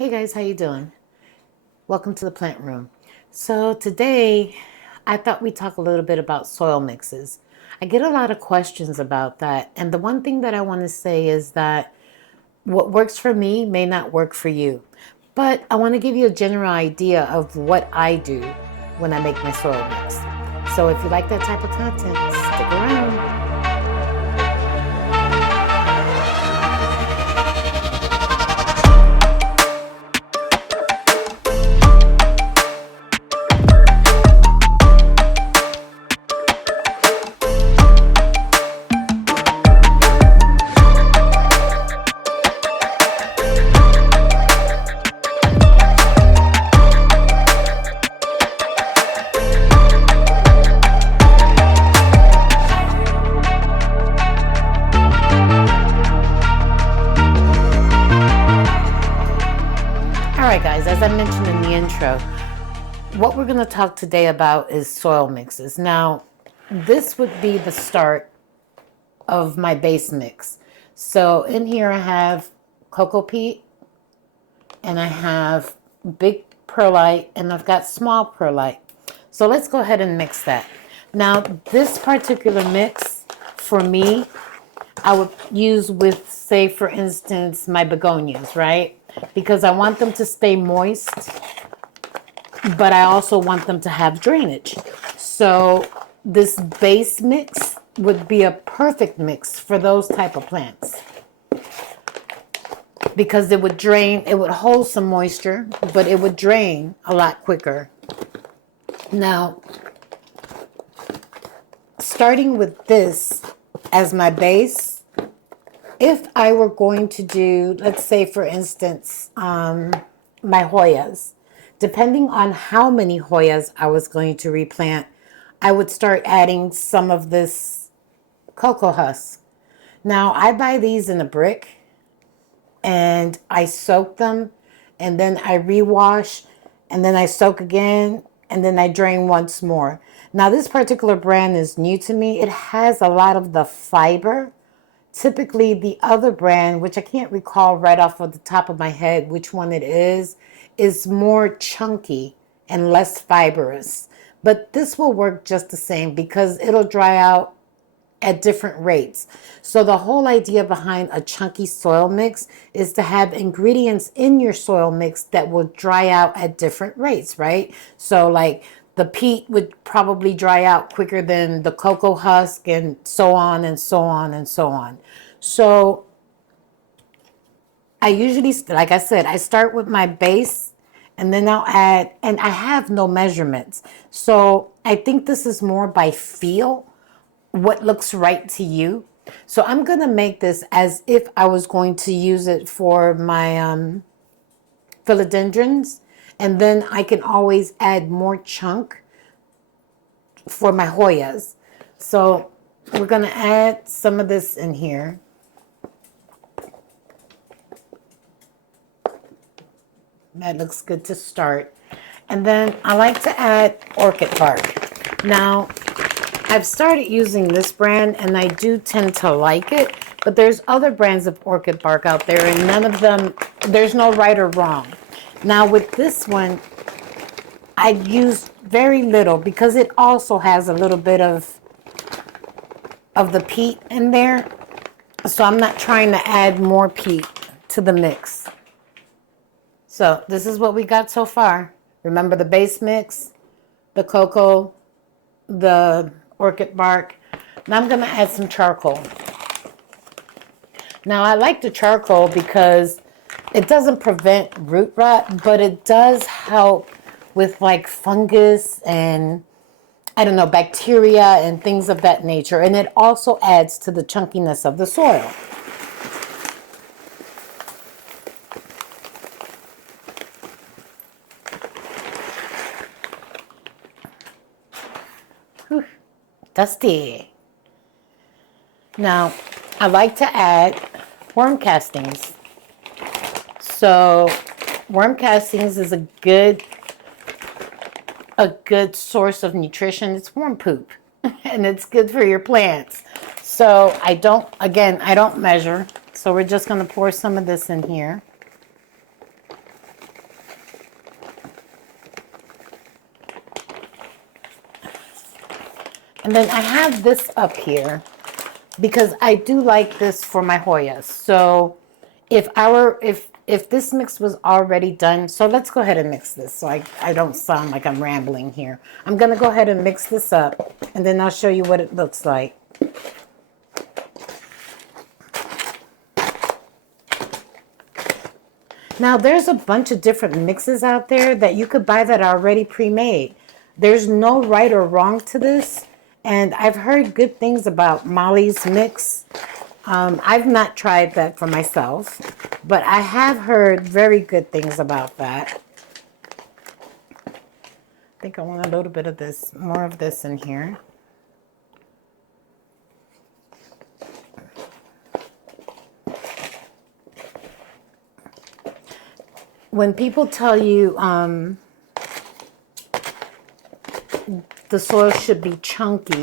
Hey guys, how you doing? Welcome to the plant room. So today I thought we'd talk a little bit about soil mixes. I get a lot of questions about that, and the one thing that I want to say is that what works for me may not work for you. But I want to give you a general idea of what I do when I make my soil mix. So if you like that type of content, stick around. All right, guys, as I mentioned in the intro, what we're going to talk today about is soil mixes. Now, this would be the start of my base mix. So in here I have cocoa peat, and I have big perlite, and I've got small perlite. So let's go ahead and mix that. Now, this particular mix, for me, I would use with, say, for instance, my begonias, right? Because I want them to stay moist, but I also want them to have drainage. So this base mix would be a perfect mix for those type of plants because it would drain, it would hold some moisture, but it would drain a lot quicker. Now, starting with this as my base, if I were going to do, let's say for instance, my Hoyas, depending on how many Hoyas I was going to replant, I would start adding some of this cocoa husk. Now, I buy these in a brick and I soak them, and then I rewash, and then I soak again, and then I drain once more. Now, this particular brand is new to me. It has a lot of the fiber. Typically, the other brand, which I can't recall right off of the top of my head which one it is more chunky and less fibrous. But this will work just the same because it'll dry out at different rates. So the whole idea behind a chunky soil mix is to have ingredients in your soil mix that will dry out at different rates, right? So like the peat would probably dry out quicker than the cocoa husk, and so on and so on and so on. So I usually, like I said, I start with my base, and then I'll add, and I have no measurements. So I think this is more by feel, what looks right to you. So I'm going to make this as if I was going to use it for my philodendrons, and then I can always add more chunk for my Hoyas. So we're going to add some of this in here. That looks good to start. And then I like to add orchid bark. Now, I've started using this brand, and I do tend to like it, but there's other brands of orchid bark out there, and none of them, there's no right or wrong. Now with this one, I use very little because it also has a little bit of the peat in there. So I'm not trying to add more peat to the mix. So this is what we got so far. Remember the base mix, the cocoa, the orchid bark. Now I'm going to add some charcoal. Now I like the charcoal because it doesn't prevent root rot, but it does help with like fungus and, I don't know, bacteria and things of that nature. And it also adds to the chunkiness of the soil. Whew, dusty. Now, I like to add worm castings. So, worm castings is a good source of nutrition. It's worm poop, and it's good for your plants. So I don't measure. So we're just going to pour some of this in here. And then I have this up here because I do like this for my Hoyas. So if this mix was already done, so let's go ahead and mix this so I don't sound like I'm rambling here. I'm going to go ahead and mix this up, and then I'll show you what it looks like. Now, there's a bunch of different mixes out there that you could buy that are already pre-made. There's no right or wrong to this, and I've heard good things about Molly's mix. I've not tried that for myself, but I have heard very good things about that. I think I want a little bit of this, more of this in here. When people tell you the soil should be chunky,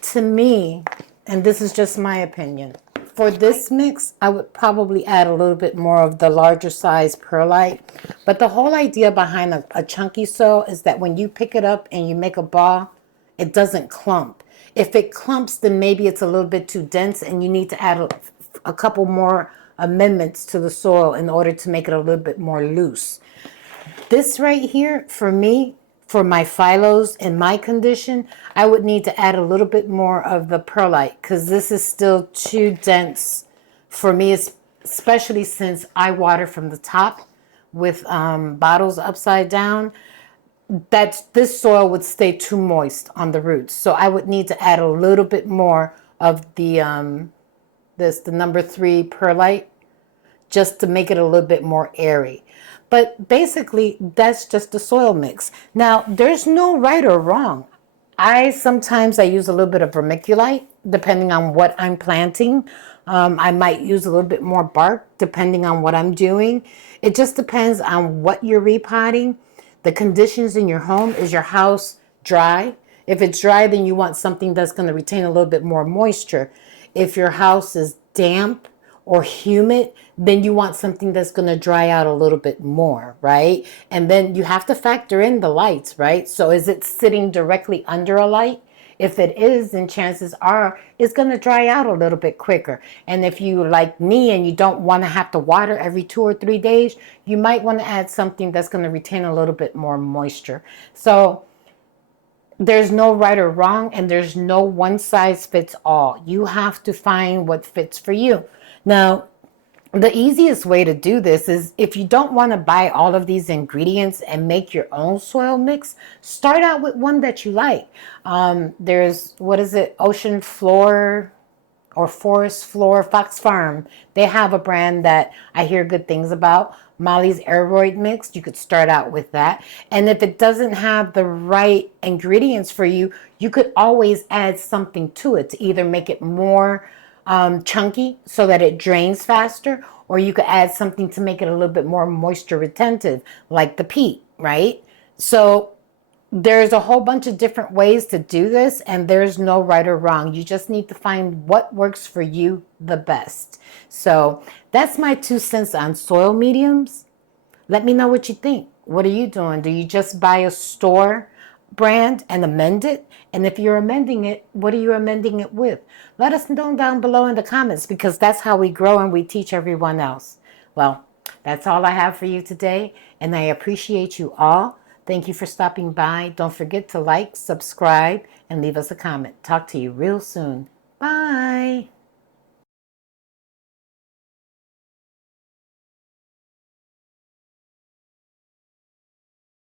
to me, and this is just my opinion, for this mix, I would probably add a little bit more of the larger size perlite. But the whole idea behind a chunky soil is that when you pick it up and you make a ball, it doesn't clump. If it clumps, then maybe it's a little bit too dense and you need to add a couple more amendments to the soil in order to make it a little bit more loose. This right here, for me, for my phylos in my condition, I would need to add a little bit more of the perlite because this is still too dense for me, especially since I water from the top with bottles upside down. This soil would stay too moist on the roots. So I would need to add a little bit more of the number 3 perlite just to make it a little bit more airy. But basically, that's just the soil mix. Now, there's no right or wrong. Sometimes I use a little bit of vermiculite, depending on what I'm planting. I might use a little bit more bark, depending on what I'm doing. It just depends on what you're repotting. The conditions in your home. Is your house dry? If it's dry, then you want something that's going to retain a little bit more moisture. If your house is damp or humid, then you want something that's going to dry out a little bit more, right? And then you have to factor in the lights, right? So is it sitting directly under a light? If it is, then chances are it's going to dry out a little bit quicker. And if you like me and you don't want to have to water every 2 or 3 days, you might want to add something that's going to retain a little bit more moisture. So there's no right or wrong, and there's no one size fits all. You have to find what fits for you. Now, the easiest way to do this is if you don't want to buy all of these ingredients and make your own soil mix, start out with one that you like. There's, what is it, Ocean Floor or Forest Floor, Fox Farm. They have a brand that I hear good things about. Molly's Aeroid Mix, you could start out with that. And if it doesn't have the right ingredients for you, you could always add something to it to either make it more chunky so that it drains faster, or you could add something to make it a little bit more moisture retentive, like the peat, right? So there's a whole bunch of different ways to do this, and there's no right or wrong. You just need to find what works for you the best. So that's my 2 cents on soil mediums. Let me know what you think. What are you doing? Do you just buy a store brand and amend it? And if you're amending it, what are you amending it with? Let us know down below in the comments, because that's how we grow and we teach everyone else. Well, that's all I have for you today, and I appreciate you all. Thank you for stopping by. Don't forget to like, subscribe, and leave us a comment. Talk to you real soon. Bye.